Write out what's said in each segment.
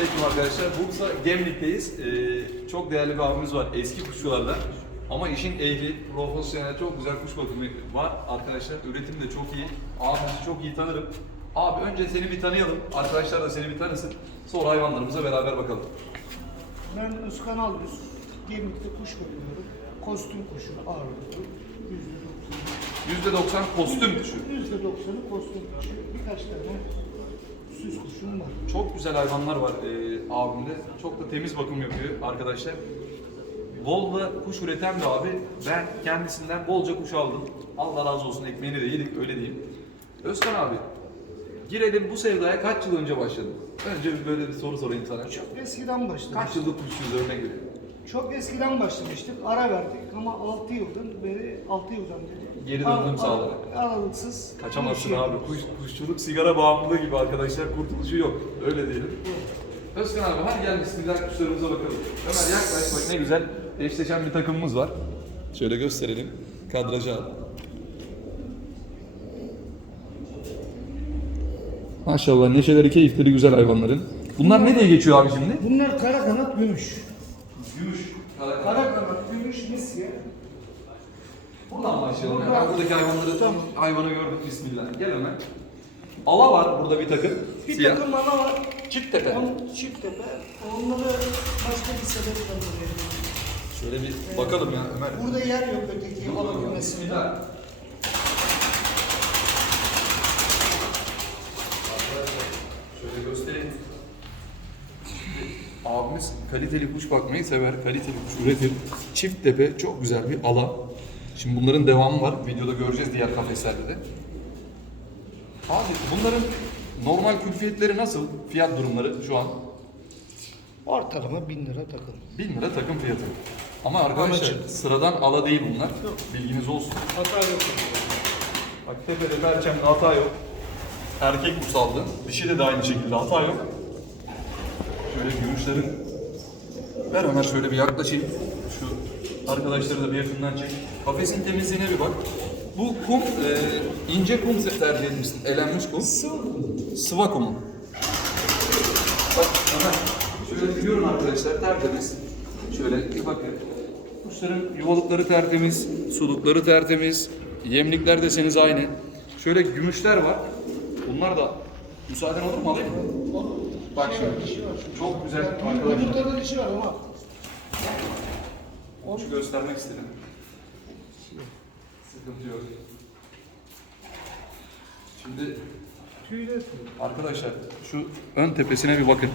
Selamünaleyküm arkadaşlar. Bursa Gemlik'teyiz. Ee, çok değerli bir abimiz var eski kuşçulardan. Ama işin ehli, profesyonel, çok güzel kuş bakımı var arkadaşlar. Üretim de çok iyi. Abimizi çok iyi tanırım. Abi önce seni bir tanıyalım. Arkadaşlar da seni bir tanısın. Sonra hayvanlarımıza beraber bakalım. Ben Özkan Algüz. Gemlikte kuş bakıyorum. Kostüm kuşu ağırlıklı. Yüzde doksan. %90 kostüm kuşu. Yüzde doksanı kostüm kuşu. Birkaç tane süs kuşum var. Çok güzel hayvanlar var e, abimde. Çok da temiz bakım yapıyor arkadaşlar. Bolda kuş üreten bir abi. Ben kendisinden bolca kuş aldım. Allah razı olsun ekmeğini de yedik öyle diyeyim. Özkan abi girelim bu sevdaya kaç yıl önce başladın? Önce bir böyle bir soru sorayım sana. Çok eskiden başlamıştık. Kaç yıllık kuşçuyuz örnek verelim. Çok eskiden başlamıştık. Ara verdik ama 6 yıldır beri 6 yıldan beri. Geri sağlayarak. ar- Aralıksız. Kaçamazsın işi abi. Kuş, kuşçuluk sigara bağımlılığı gibi arkadaşlar. Kurtuluşu yok. Öyle diyelim. Özkan abi hadi gel güzel kuşlarımıza bakalım. Ömer yaklaş bak ne güzel eşleşen bir takımımız var. Şöyle gösterelim. Kadrajı al. Maşallah neşeleri keyifleri güzel hayvanların. Bunlar ne diye geçiyor abi şimdi? Bunlar kara kanat gümüş. Gümüş. Kara Kara kanat gümüş misya. Buradan başlayalım. Buradan. Ben buradaki hayvanları tam hayvanı gördüm. Bismillah. Gel Ömer. Ala var burada bir takım. Bir Siyah. takım ana var. Çift tepe. Onun çift tepe. Onları başka bir sebeple veriyorum. Şöyle bir bakalım ya Ömer. Burada yer yok öteki alabilmesinde. Bismillah. Şöyle göstereyim. Şimdi Abimiz kaliteli kuş bakmayı sever, kaliteli kuş üretir. Çift tepe çok güzel bir alan. Şimdi bunların devamı var. Videoda göreceğiz diğer kafeslerde de. Abi bunların normal külfiyetleri nasıl? Fiyat durumları şu an Ortalama 1000 lira takım. 1000 lira takım fiyatı. Ama arkadaşlar Anacık. sıradan ala değil bunlar. Bilginiz olsun. Hata yok. Bak tepede perçemde hata yok. Erkek musaldı. Dişi de, de aynı şekilde hata yok. Şöyle gümüşlerin... Ver Ömer şöyle bir yaklaşayım. Arkadaşları da bir yakından çek. Kafesin temizliğine bir bak. Bu kum e, ince kum tercih etmişsin. Elenmiş kum. Sıva kumu. Bak Ömer şöyle görün arkadaşlar tertemiz. Şöyle bir bakın. Kuşların yuvalıkları tertemiz, sulukları tertemiz, yemlikler deseniz aynı. Şöyle gümüşler var. Bunlar da müsaaden olur mu alayım mı? Bak şimdi. Çok güzel arkadaşlar. Yumurtada dişi var ama. Şu göstermek istedim. Sıkıntı yok. Şimdi Tüyleri Arkadaşlar şu ön tepesine bir bakın.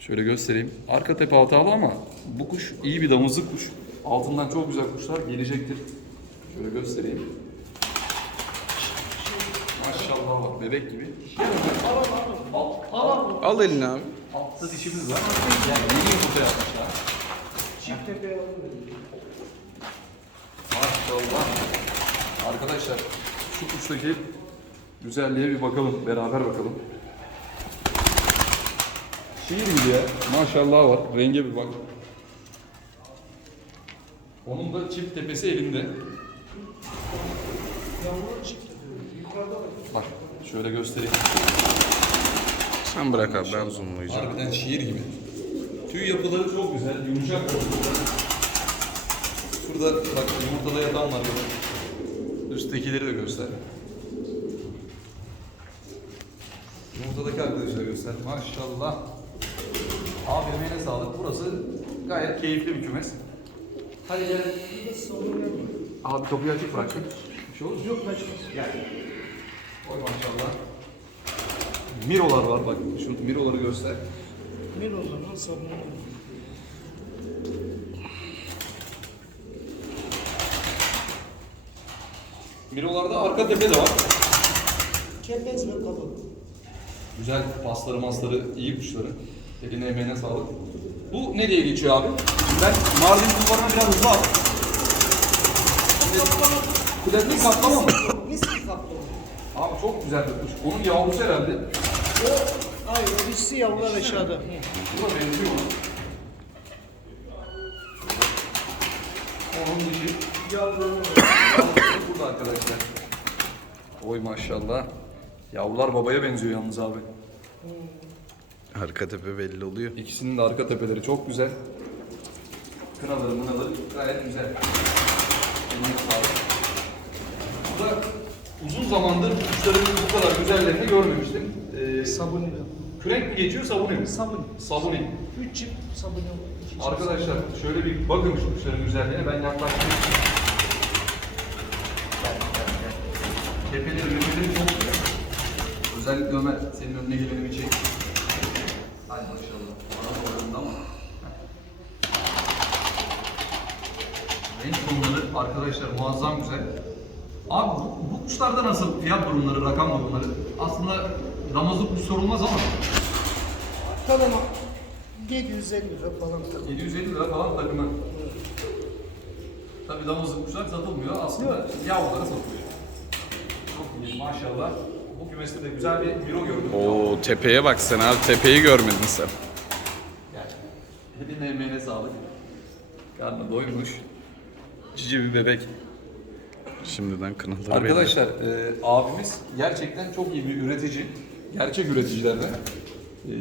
Şöyle göstereyim. Arka tepe hatalı ama bu kuş iyi bir damızlık kuş. Altından çok güzel kuşlar gelecektir. Şöyle göstereyim. Maşallah bak bebek gibi. Alt, Al elini abi. altta dişimiz var. Yani yeni yumurta yapmışlar. Çift tepeye. Maşallah. Arkadaşlar şu kuştaki güzelliğe bir bakalım. Beraber bakalım. Şiir gibi ya. Maşallah var. Renge bir bak. Onun da çift tepesi elinde. Bak şöyle göstereyim. Sen bırak abi ben zoomlayacağım. Harbiden şiir gibi. Tüy yapıları çok güzel. Yumuşak. Şurada bak yumurtada yatan var. böyle. Üsttekileri de göster. Yumurtadaki arkadaşları göster. Maşallah. Abi emeğine sağlık. Burası gayet keyifli bir kümes. Hadi gel. Abi kapıyı açık bıraktın. Bir şey olur mu? Yok kaçmaz. Gel. Oy maşallah. Mirolar var bak. Şu miroları göster. Bir o zaman sabunu. Mirolarda arka tepe de var. Kepez ve kalıp. Güzel pasları masları iyi kuşların. Eline emeğine sağlık. Bu ne diye geçiyor abi? Ben Mardin kulvarına biraz hızlı aldım. Kudretli kaplama mı? Miski kaplı. Abi çok güzel bir kuş. Onun yavrusu herhalde. O, hayır o dişisi yavrular aşağıda. Bu da benziyor ona. Onun dişi. Yavrular. Burada arkadaşlar. Oy maşallah. Yavrular babaya benziyor yalnız abi. Arka tepe belli oluyor. İkisinin de arka tepeleri çok güzel. Kınaları mınaları gayet güzel. Eline sağlık. Burada uzun zamandır kuşların bu kadar güzellerini görmemiştim. Ee, Sabuni. Kürek mi geçiyor sabuni mi? Sabuni. Sabuni. Üç çift sabuni. iki çift Arkadaşlar şöyle bir bakın şu kuşların güzelliğine ben yaklaştım. Tepeleri mepeleri çok güzel. Özellikle Ömer senin önüne geleni bir çek. Hadi maşallah. Bana doğru ama. Renk tonları arkadaşlar muazzam güzel. Abi bu, bu kuşlarda nasıl fiyat durumları, rakam durumları? Aslında damızlık kuş sorulmaz ama Tamam. 750 lira falan tabii. 750 lira falan takımı. Tabii damızlık kuşlar satılmıyor. Aslında yavruları satılıyor. Çok iyi maşallah. Bu kümeste de güzel bir büro gördüm. Oo tepeye bak sen abi tepeyi görmedin sen. Yani eline emeğine sağlık. Karnı doymuş. Cici bir bebek. Şimdiden kınaları. Arkadaşlar e, abimiz gerçekten çok iyi bir üretici. Gerçek üreticilerden. E,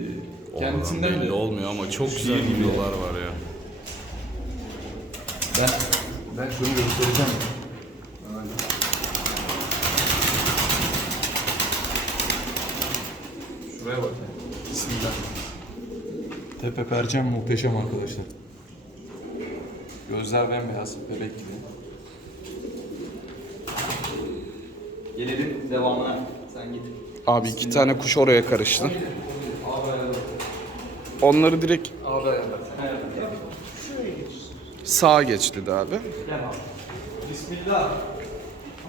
kendisinden belli de olmuyor ama çok Şiir güzel gibi. videolar var ya. Ben ben şunu göstereceğim. Şuraya bak. ya. Bismillah. Tepe perçem muhteşem arkadaşlar. Gözler bembeyaz, bebek gibi. Gelelim devamına. Sen git. Abi iki tane kuş oraya karıştı. Onları direkt sağa geç dedi abi. Bismillah.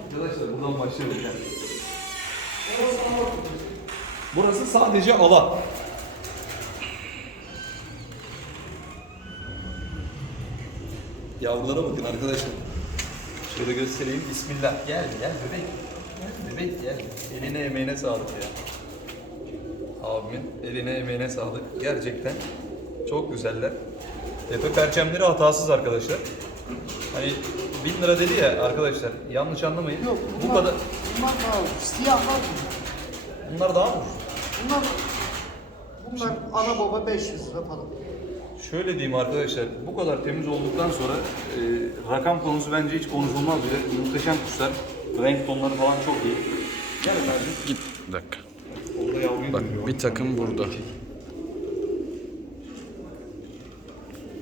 Arkadaşlar buradan başlayalım. Burası sadece alan. Yavrulara bakın arkadaşlar. Şöyle göstereyim. Bismillah. Gel gel bebek. Bebek gel. Eline emeğine sağlık ya. Abimin eline emeğine sağlık. Gerçekten çok güzeller. Tepe perçemleri hatasız arkadaşlar. Hani 1000 lira dedi ya arkadaşlar yanlış anlamayın. Yok. Bu bunlar- kadar Bunlar daha ucuz. Siyahlar bunlar. bunlar daha ucuz? Bunlar, bunlar ana baba 500 lira falan. Şöyle diyeyim arkadaşlar, bu kadar temiz olduktan sonra e, rakam konusu bence hiç konuşulmaz bile. Muhteşem kuşlar, renk tonları falan çok iyi. Gel Ömerciğim. Git bir dakika. Orada yavruyu Bak görüyorum. bir takım burada.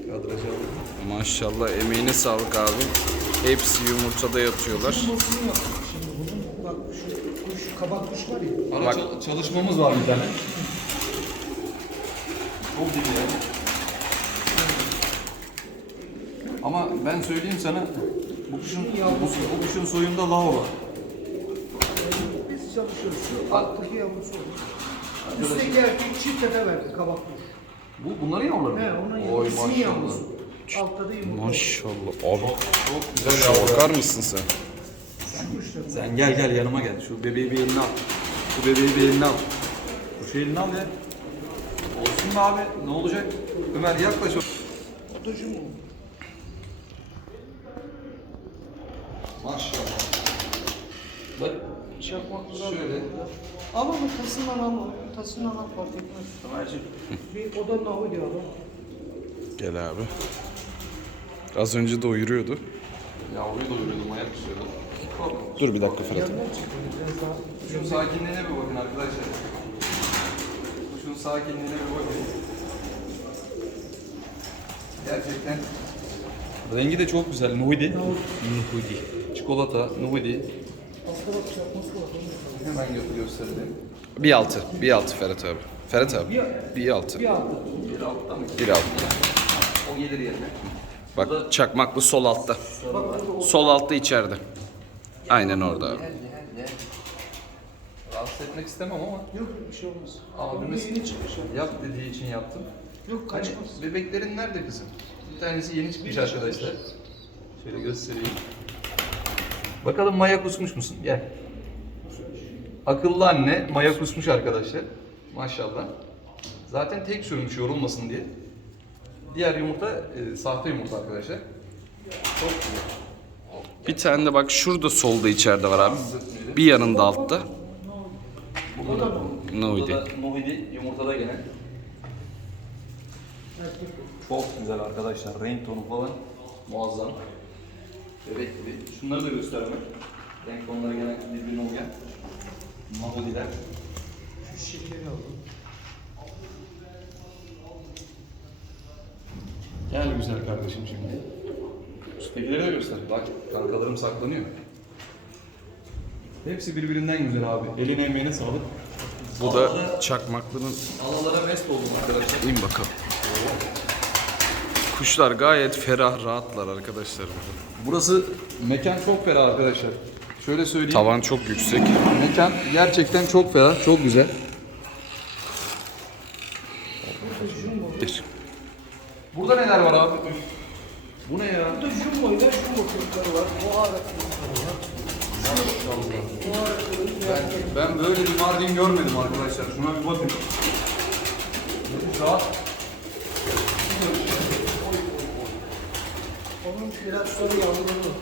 Kadrajı. Maşallah emeğine sağlık abi. Hepsi yumurtada yatıyorlar. Şimdi bunun. Bak şu kuş, kabak kuş var ya. Ara Bak. çal- çalışmamız var bir tane. Çok iyi ya. Ama ben söyleyeyim sana, bu kuşun, bu, bu kuşun soyunda lao var. Biz çalışıyoruz. Şu alttaki yavrusu olur. Üstteki erkek çift tepe verdi kabak kuş. Bu bunların yavruları mı? He onun Oy yavrusu maşallah. yavrusu. Altta da yumurta. Maşallah abi. Çok güzel yavrular. bakar mısın sen? Şu. Sen gel gel yanıma gel. Şu bebeği bir eline al. Şu bebeği bir eline al. Şu eline al ya. Olsun be abi. Ne olacak? Ömer yaklaş. Kutucu mu? Maşallah. Bak Çakmaklar Şöyle. burada. Ama mı tasından alma. Tasından al fark etmez. Ömerciğim. Bir oda nahudi al. Gel abi. Az önce de uyuruyordu. Yavruyu doyuruyordum, ayak. Korkma. Dur bir dakika Fırat. Yanına çıkıyor biraz daha. Kuşun sakinliğine bir bakın arkadaşlar. Kuşun sakinliğine bir bakın. Gerçekten rengi de çok güzel. Nuhudi. Nuhudi. Çikolata, var. Hemen gö- göstereyim. Bir altı. Bir altı Ferhat abi. Ferhat abi. Bir altı. Bir altta. Bir altta mı? Bir altı. O gelir yerine. Bak çakmaklı sol altta. Sol altta içeride. Aynen orada abi. Rahatsız etmek istemem ama Yok bir şey olmaz. Abimiz- Abimiz yeni çıkmış. ya. yap dediği için yaptım. Yok Hani kaçmaz. bebeklerin nerede kızım? Bir tanesi yeni çıkmış arkadaşlar. Şöyle göstereyim. Bakalım maya kusmuş musun? Gel. Akıllı anne maya kusmuş arkadaşlar. Maşallah. Zaten tek sürmüş yorulmasın diye. Diğer yumurta e, sahte yumurta arkadaşlar. Çok güzel. Bir tane de bak şurada solda içeride var abi. Bir yanında altta. Burada da da Nuhidi yumurtada gene. Çok güzel arkadaşlar. Renk tonu falan muazzam. Bebek gibi. Şunları da göstermek. Renk tonları gene birbirine uyan. Mahodiler. Şu şekeri aldım. Gel güzel kardeşim şimdi. Üsttekileri de göster. Bak kankalarım saklanıyor. Hepsi birbirinden güzel abi. Eline emeğine sağlık. Bu da çakmaklının Alalara mest oldum arkadaşlar. in bakalım. Kuşlar gayet ferah, rahatlar arkadaşlar. burada. Burası mekan çok ferah arkadaşlar. Şöyle söyleyeyim. Tavan çok yüksek. Mekan gerçekten çok ferah, çok güzel. Bir. Burada neler var abi? Bu ne ya? Burada jumbo ile jumbo kırıkları var. Kırıkları var. Ben, ben böyle bir Mardin görmedim arkadaşlar. Şuna bir bakın. Rahat. Onun biraz sonra yavruları var.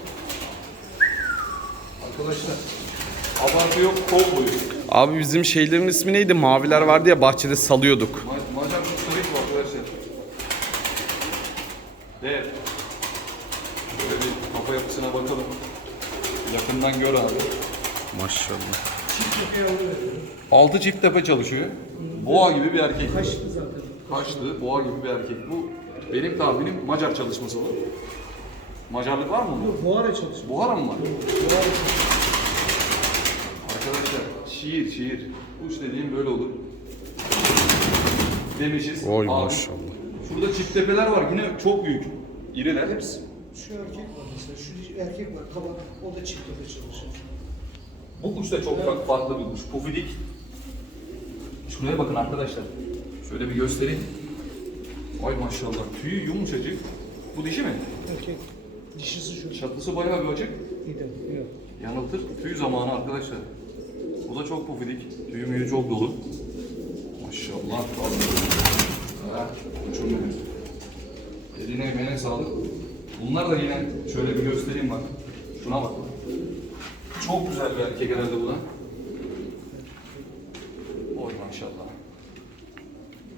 Arkadaşlar abartı yok, kol boyu. Abi bizim şeylerin ismi neydi? Maviler vardı ya bahçede salıyorduk. Ma Macar kuşları bu arkadaşlar. Dev. Şöyle bir kafa yapısına bakalım. Yakından gör abi. Maşallah. Çift tepe. Altı çift tepe çalışıyor. Boğa gibi bir erkek. Kaçtı zaten. Kaçtı, boğa gibi bir erkek. Bu benim tahminim Macar çalışması bu. Macarlık var mı? Yok, Boğara çalışıyor. Buhara mı var? Çalışıyor. Arkadaşlar şiir şiir. Kuş dediğim böyle olur. Demişiz. Oy Abi, maşallah. Şurada çift tepeler var yine çok büyük. İriler. Hepsi. Şu erkek var mesela. Şu erkek var. Kabak. O da çift tepe çalışıyor. Bu kuş da çok fa- farklı bir kuş. Pufidik. Şuraya bakın arkadaşlar. Şöyle bir göstereyim. Ay maşallah. Tüyü yumuşacık. Bu dişi mi? Erkek. Dişisi şu. Çatısı bayağı bir açık. Yok. Yanıltır. Tüy zamanı arkadaşlar. Bu da çok pufidik. Tüyü müyü çok dolu. Maşallah. Ha, benim. Eline emeğine sağlık. Bunlar da yine şöyle bir göstereyim bak. Şuna bak. Çok güzel bir erkek herhalde bu da. Oy maşallah.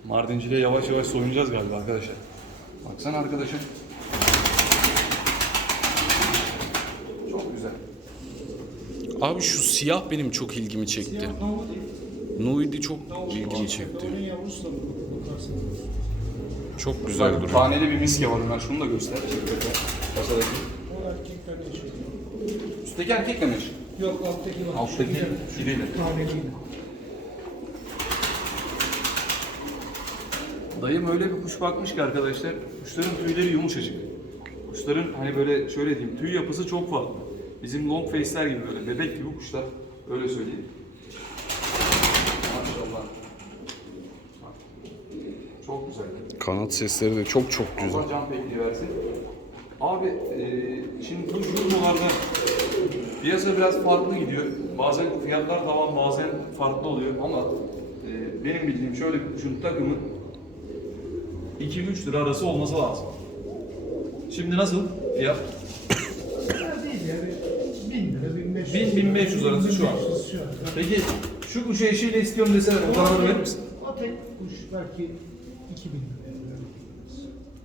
Mardinciliğe yavaş yavaş soyunacağız galiba arkadaşlar. Baksana arkadaşım. Çok güzel. Abi şu siyah benim çok ilgimi çekti. Değil. Nuidi çok ilgimi çekti. Çok güzel Bak, duruyor. taneli bir miske var Ömer. Şunu da göster. Şey. Üstteki erkek demiş. Yok alttaki var. Alttaki iriyle. Taneliyle. Dayım öyle bir kuş bakmış ki arkadaşlar. Kuşların tüyleri yumuşacık. Kuşların hani böyle şöyle diyeyim tüy yapısı çok farklı. Bizim long face'ler gibi böyle bebek gibi kuşlar. Öyle söyleyeyim. Maşallah. Çok güzel. Kanat sesleri de çok çok güzel. Allah can pekliği versin. Abi e, şimdi bu jumbolarda piyasa biraz farklı gidiyor. Bazen fiyatlar tamam bazen farklı oluyor ama e, benim bildiğim şöyle bir kuşun takımı 2-3 lira arası olması lazım. Şimdi nasıl fiyat? 1000-1500 arası şu an. Peki şu kuşu eşiyle istiyorum deseler fotoğrafını verir misin? O kuş belki 2000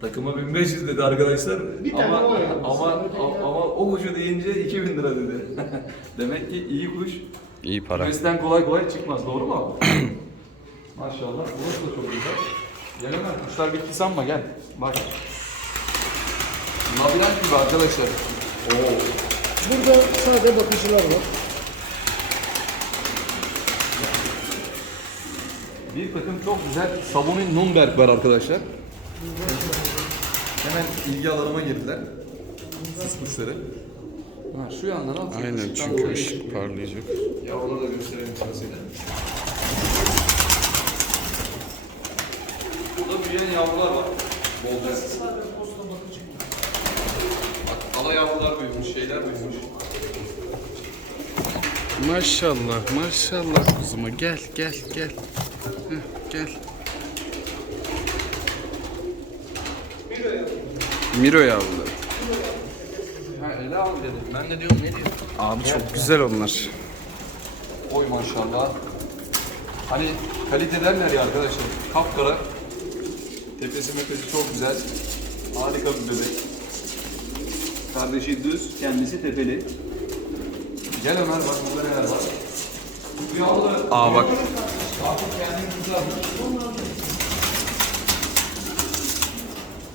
Takıma 1500 dedi arkadaşlar. Bir ama, var ama, ama, ama o kuşu deyince 2000 lira dedi. Demek ki iyi kuş. İyi para. Kümesinden kolay kolay çıkmaz doğru mu abi? Maşallah. Burası da çok güzel. Gel hemen kuşlar bitti sanma gel. Bak. Labirent gibi arkadaşlar. Oo. Burada sade bakıcılar var. Bir takım çok güzel Savonin Nürnberg var arkadaşlar. Hemen ilgi alanıma girdiler. Sis kuşları. Ha, şu yandan al. Aynen çünkü ışık parlayacak. Yavruları da gösterelim sırasıyla. Burada büyüyen yavrular var. Bolca. Ala yavrular büyümüş, şeyler büyümüş. Maşallah maşallah kuzuma gel gel gel. Heh, gel. Miro yavruları. Ha ele al dedim. Ben de diyorum ne diyor? Abi çok güzel onlar. Oy maşallah. Hani kalite derler ya arkadaşlar. Kapkara. Tepesi mepesi çok güzel. Harika bir bebek. Kardeşi düz, kendisi tepeli. Gel Ömer bak burada neler var. Bu yavru Aa bak artık kendini güzel.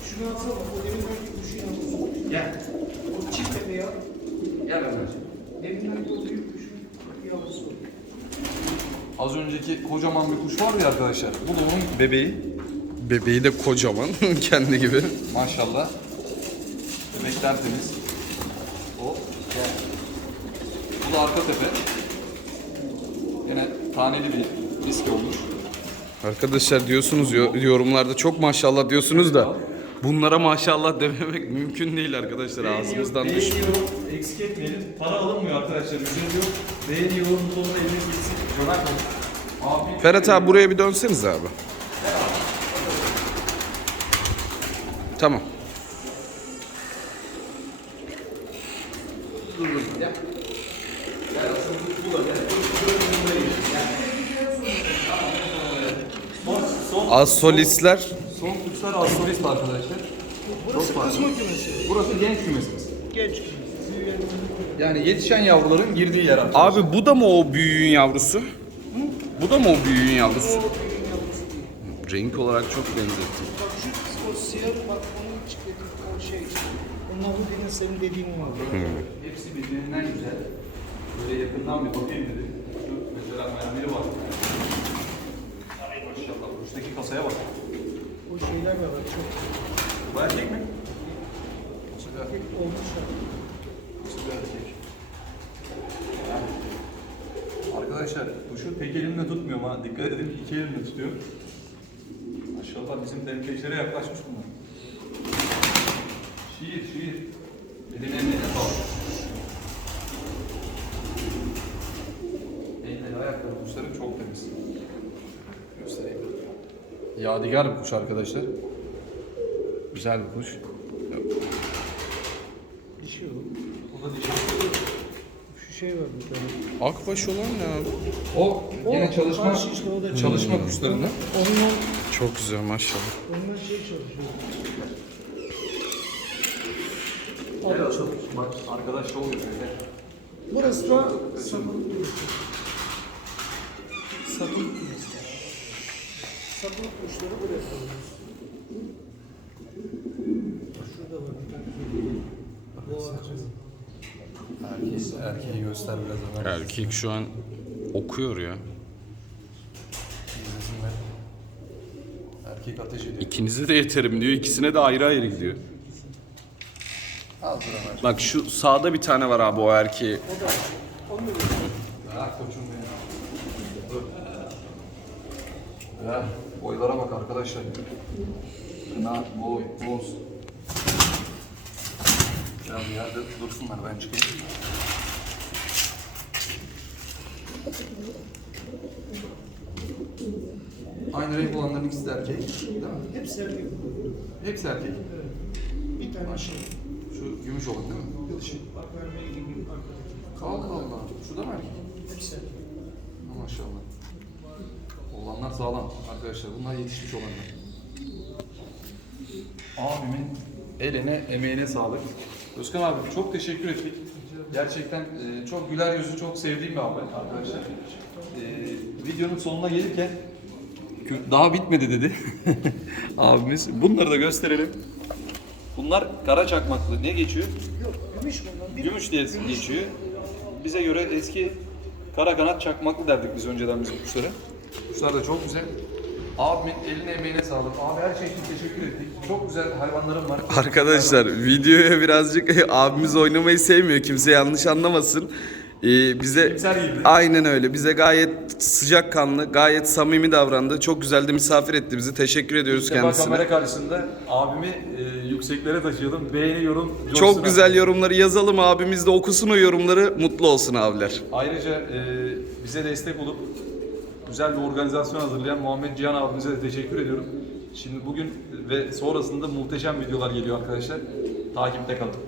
Şunu alsana o deminden kuşu yavrusu. Gel. O çift tepe ya. Gel Ömerciğim. Deminden o büyük kuşun yavrusu. Az önceki kocaman bir kuş var ya arkadaşlar. Bu da onun bebeği. bebeği de kocaman kendi gibi. Maşallah. Bebek tertemiz. O. Bu da arka tepe. Yine taneli bir risk olmuş. Arkadaşlar diyorsunuz yo- yorumlarda çok maşallah diyorsunuz da bunlara maşallah dememek mümkün değil arkadaşlar ağzımızdan düşüyor. Beğeniyorum, eksik etmeyelim. Para alınmıyor arkadaşlar, ücret yok. Beğeniyorum, bu konuda eliniz gitsin. Canak olun. Afiyet Ferhat abi buraya bir dönseniz abi. Tamam. Dur dur, gel. Gel, asıl bu- bu da son, Az solistler son kuşlar astrolist arkadaşlar. Burası Çok kızma kümesi. Burası genç kümesimiz. Genç kümesi. Yani yetişen yavruların girdiği yer arkadaşlar. Abi bu da mı o büyüğün yavrusu? Bu da mı o büyüğün yavrusu? o. Renk olarak çok benzettim. Bak şu o siyah bak onun o şey. Onlar bu benim senin dediğin var. Hepsi birbirinden güzel. Böyle yakından bir bakayım dedim. Şu mesela mermeri var. Maşallah. Üstteki kasaya bak. O şeyler var çok. Bu erkek mi? Erkek olmuşlar. Nasıl bir erkek? Arkadaşlar kuşu tek elimle tutmuyorum ha. Dikkat edin iki elimle tutuyor. Maşallah bizim tempeçlere yaklaşmış bunlar. Şiir şiir. Eline eline sağlık. Eline ayakları kuşların çok temiz. Göstereyim. Yadigar bir kuş arkadaşlar. Güzel bir kuş. Dişi o. Bu da dişi. Şu şey var bir tane. Akbaş olan ne abi? O yine O, çalışma karşı işte o da çalışma kuşlarından. Onunla, Çok güzel maşallah. onunla şey çalışıyor. Gel açalım. Bak arkadaş şov yapıyor. Burası da sapın kümesi. Sapın kümesi. Sapın kuşları buraya koyuyoruz. Şurada var bir tane. Bu ağacın. Erkeği, erkeği göster biraz Ömer. Erkek şu an okuyor ya. İzlesin. Erkek ateş ediyor. İkinize de yeterim diyor. ikisine de ayrı ayrı gidiyor. Hazır Ömer. Bak şu sağda bir tane var abi o erkeği. Ha koçum benim. Dur. Boylara bak arkadaşlar. Kına, boy, boz. Ya bir yerde dursunlar ben çıkayım. Aynı renk olanların ikisi de erkek. Değil mi? Hepsi erkek. Hepsi erkek. Bir tane şey. Şu gümüş olan değil mi? Dişi. Bak vermeye arkadaşlar. Allah Allah. Şu da mı erkek? Hepsi erkek. Maşallah. Olanlar sağlam arkadaşlar. Bunlar yetişmiş olanlar. Abimin eline, emeğine sağlık. Özkan abi çok teşekkür ettik. Gerçekten e, çok güler yüzü, çok sevdiğim bir abi arkadaşlar. E, videonun sonuna gelirken daha bitmedi dedi abimiz. Bunları da gösterelim. Bunlar kara çakmaklı. Ne geçiyor? Yok gümüş bunlar. Gümüş diye geçiyor. Bize göre eski kara kanat çakmaklı derdik biz önceden bizim kuşlara. Kuşlar da çok güzel. Abimin eline emeğine sağlık. Abi her şey için teşekkür ettik. Çok güzel hayvanlarım var. Arkadaşlar videoya birazcık abimiz oynamayı sevmiyor. Kimse yanlış anlamasın. Ee, bize aynen öyle. Bize gayet sıcakkanlı, gayet samimi davrandı. Çok güzel de misafir etti bizi. Teşekkür ediyoruz defa kendisine. kamera karşısında abimi e, yükseklere taşıyalım. Beğeni, yorum, Çok güzel abi. yorumları yazalım abimiz de okusun o yorumları. Mutlu olsun abiler. Ayrıca e, bize destek olup güzel bir organizasyon hazırlayan Muhammed Cihan abimize de teşekkür ediyorum. Şimdi bugün ve sonrasında muhteşem videolar geliyor arkadaşlar. Takipte kalın.